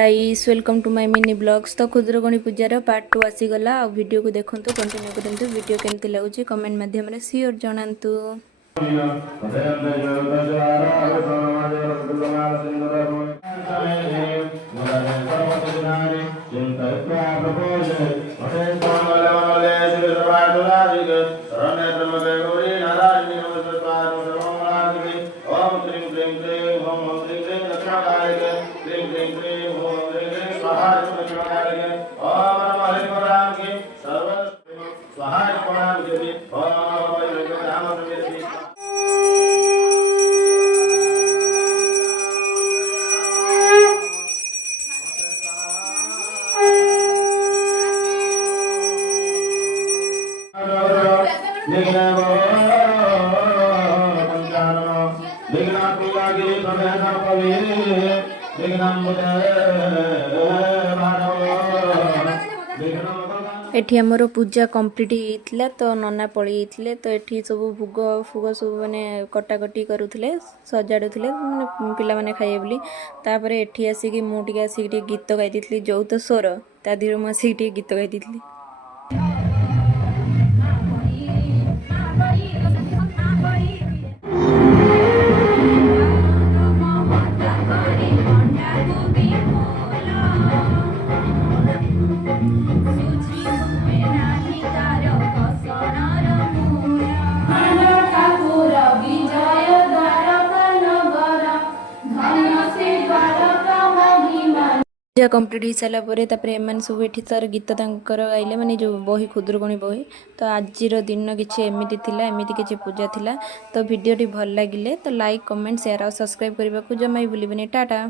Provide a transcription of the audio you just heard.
Guys welcome to my mini blogs. तो खुदुरकुणी पूजार part 2 आसीगला आ video को देखो कंटिन्यू करंतु वीडियो केमती लगुच कमेंट माध्यम रे शेयर जणांतु। एठी हमरो पूजा कंप्लीट होइतला तो नना पळी होइतले तो एठी सब भोग फुग सब माने कटाकटी करूथले सजाडुथले माने पिला माने खाइए बोली तापरे एठी आसी कि मु टिके आसी कि गीत गाइ दितली जौत स्वर ता दिरो म आसी कि गीत गाइ दितली। पूजा कंप्लीट हो सारा पर सब एठी तार गीत तांकर गाइले माने जो बही खुदुरकुणी बही तो आज दिन किसी एमती थिला एमती किसी पूजा थिला। तो वीडियोटी भल लगिले तो लाइक कमेंट शेयर और सब्सक्राइब करने को जमा भी भूलिबेनी। टाटा।